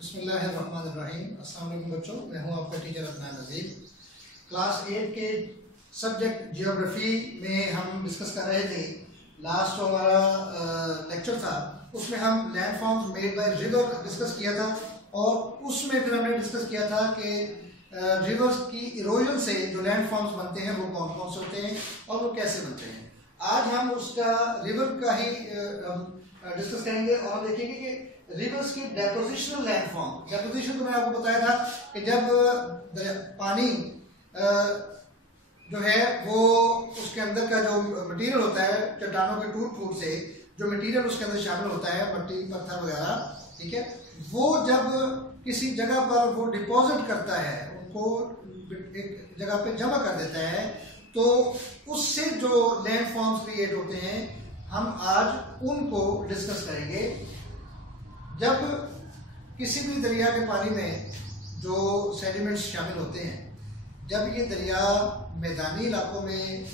बिस्मिल्लाहिर्रहमानिर्रहीम। अस्सलाम वालेकुम बच्चों, मैं हूं आपका टीचर अदनान नज़ीर। क्लास 8 के सब्जेक्ट जियोग्राफी में हम डिस्कस कर रहे थे। लास्ट जो हमारा लेक्चर था उसमें हम landforms made by river discuss किया था और उसमें फिर हमने डिस्कस किया था कि रिवर्स की इरोजन से जो लैंडफॉर्म्स बनते हैं वो कौन कौन से होते हैं और वो कैसे बनते हैं। आज हम उसका रिवर का ही डिस्कस करेंगे और देखेंगे कि रिवर्स की डेपोजिशनल लैंडफॉर्म। डेपोजिशन तो मैंने आपको बताया था कि जब पानी जो है वो उसके अंदर का जो मटेरियल होता है, चट्टानों के टूट फूट से जो मटेरियल उसके अंदर शामिल होता है, मट्टी पत्थर वगैरह, ठीक है, वो जब किसी जगह पर वो डिपॉजिट करता है, उनको एक जगह पे जमा कर देता है, तो उससे जो लैंडफॉर्म्स क्रिएट होते हैं हम आज उनको डिस्कस करेंगे। जब किसी भी दरिया के पानी में जो सेडिमेंट्स शामिल होते हैं, जब ये दरिया मैदानी इलाकों में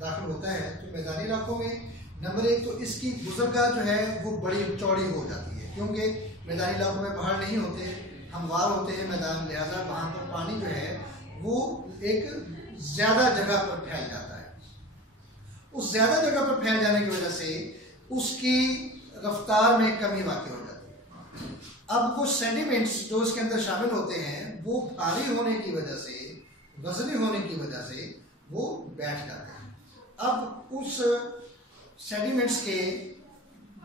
दाखिल होता है तो मैदानी इलाकों में नंबर एक तो इसकी गुजरगाह जो है वो बड़ी चौड़ी हो जाती है, क्योंकि मैदानी इलाकों में पहाड़ नहीं होते, हमवार होते हैं मैदान, लिहाजा वहाँ पर पानी जो है वो एक ज़्यादा जगह पर फैल जाता है। उस ज़्यादा जगह पर फैल जाने की वजह से उसकी रफ्तार में कमी वाक़ई हो जाती है। अब वो सेडिमेंट्स जो इसके अंदर शामिल होते हैं वो भारी होने की वजह से, वजनी होने की वजह से वो बैठ जाते हैं। अब उस सेडिमेंट्स के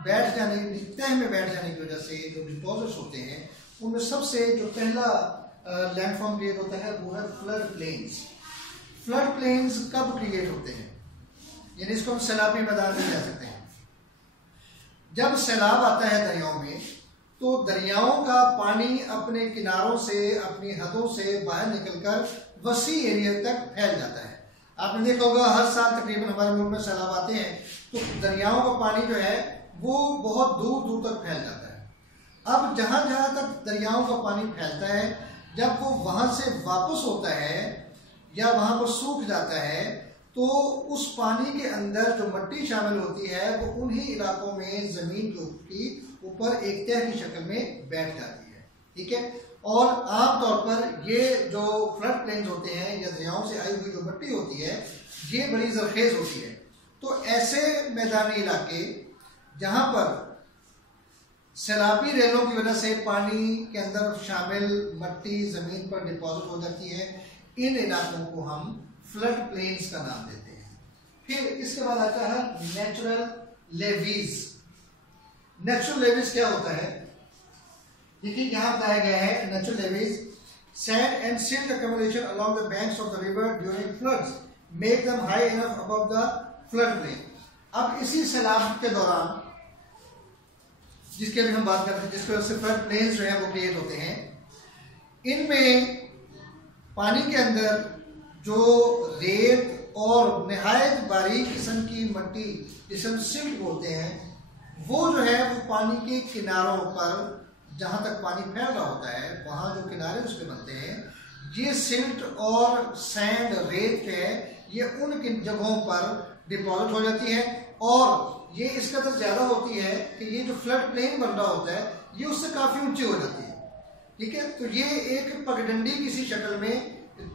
बैठ जाने, तह में बैठ जाने की वजह से जो डिपॉजिट्स होते हैं उनमें सबसे जो पहला लैंडफॉर्म क्रिएट होता है वो है फ्लड प्लेन्स। फ्लड प्लेन्स कब क्रिएट होते हैं, यानी इसको हम सैलाबी मैदान भी कह सकते हैं। जब सैलाब आता है दरियाओं में तो दरियाओं का पानी अपने किनारों से, अपनी हदों से बाहर निकलकर वसी एरिया तक फैल जाता है। आपने देखा होगा हर साल तकरीबन हमारे मुल्क में सैलाब आते हैं तो दरियाओं का पानी जो है वो बहुत दूर दूर तक फैल जाता है। अब जहाँ जहाँ तक दरियाओं का पानी फैलता है, जब वो वहाँ से वापस होता है या वहाँ पर सूख जाता है तो उस पानी के अंदर जो मट्टी शामिल होती है वो उन्हीं इलाकों में ज़मीन के ऊपर एक तह की शक्ल में बैठ जाती है, ठीक है। और आमतौर पर ये जो फ्लड प्लेन्स होते हैं या दरियाओं से आई हुई जो मट्टी होती है ये बड़ी जरखेज होती है। तो ऐसे मैदानी इलाके जहाँ पर सैलाबी रेलों की वजह से पानी के अंदर शामिल मट्टी ज़मीन पर डिपॉजिट हो जाती है, इन इलाकों को हम फ्लड प्लेन्स का नाम देते हैं। फिर इसके बाद आता है नेचुरल लेवीज। नेचुरल लेवीज क्या होता है, देखिए यहाँ बताया गया है natural levies sand and silt accumulation along the banks of the river during floods make them high enough above the flood plain. अब इसी सैलाब के दौरान जिसकी अभी हम बात करते हैं, जिसकी वजह से फ्लड प्लेन्स जो है वो क्रिएट होते हैं, इनमें पानी के अंदर जो रेत और निहायत बारीक किस्म की मट्टी जिसे हम सिल्ट बोलते हैं वो जो है वो पानी के किनारों पर जहाँ तक पानी फैल रहा होता है वहाँ जो किनारे उसके बनते हैं, ये सिल्ट और सैंड रेत है ये उन किन जगहों पर डिपॉजिट हो जाती है और ये इस कदर ज़्यादा होती है कि ये जो फ्लड प्लेन बन रहा होता है ये उससे काफ़ी ऊंची हो जाती है, ठीक है। तो ये एक पगडंडी किसी शक्ल में,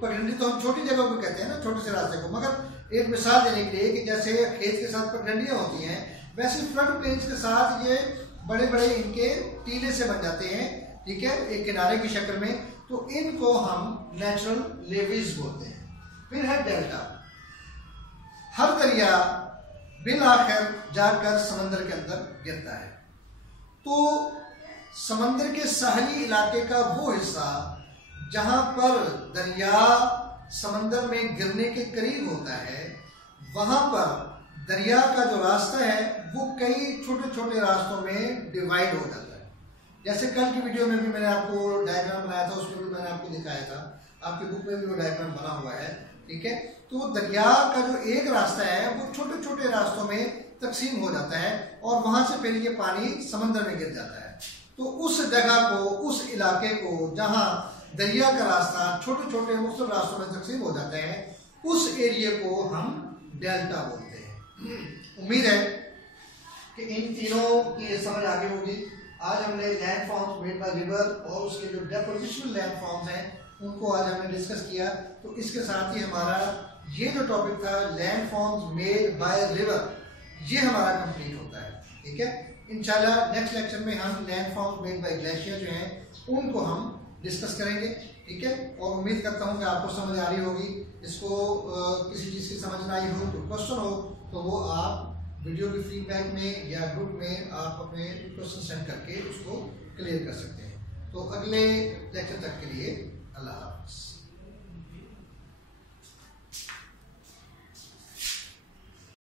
पगडंडी तो हम छोटी जगह को कहते हैं ना, छोटे से रास्ते को, मगर एक मिसाल देने के लिए कि जैसे खेत के साथ पगडंडियाँ होती हैं वैसे फ्लड प्लेन्स के साथ ये बड़े बड़े इनके टीले से बन जाते हैं, ठीक है, एक किनारे की शक्ल में। तो इनको हम नेचुरल लेवीज बोलते हैं। फिर है डेल्टा। हर दरिया बिल आखिर जाकर समंदर के अंदर गिरता है, तो समंदर के साहली इलाके का वो हिस्सा जहां पर दरिया समंदर में गिरने के करीब होता है वहां पर दरिया का जो रास्ता है वो कई छोटे छोटे रास्तों में डिवाइड हो जाता है। जैसे कल की वीडियो में भी मैंने आपको डायग्राम बनाया था, उसमें भी मैंने आपको दिखाया था, आपकी बुक में भी वो डायग्राम बना हुआ है, ठीक है। तो दरिया का जो एक रास्ता है वो छोटे छोटे रास्तों में तकसीम हो जाता है और वहां से फिर ये पानी समंदर में गिर जाता है। तो उस जगह को, उस इलाके को जहां दरिया का रास्ता छोटे छोटे मुख्तलिफ रास्तों में तकसीम हो जाते हैं, उस एरिया को हम डेल्टा बोलते हैं। उम्मीद है कि इन तीनों की समझ आगे होगी। आज हमने land forms made by river और उसके जो डेपोजिशनल लैंड फॉर्म्स हैं उनको आज हमने डिस्कस किया। तो इसके साथ ही हमारा ये जो टॉपिक था land forms made by river, ये हमारा कंप्लीट होता है। ठीक है, इंशाल्लाह नेक्स्ट लेक्चर में हम land forms made by glacier जो हैं उनको हम डिस्कस करेंगे। ठीक है, और उम्मीद करता हूँ कि आपको समझ आ रही होगी। इसको किसी चीज़ की समझ ना आई हो तो क्वेश्चन हो तो वो आप वीडियो की फीडबैक में या ग्रुप में आप अपने क्वेश्चन सेंड करके उसको क्लियर कर सकते हैं। तो अगले लेक्चर तक के लिए अल्लाह हाफ़िज़।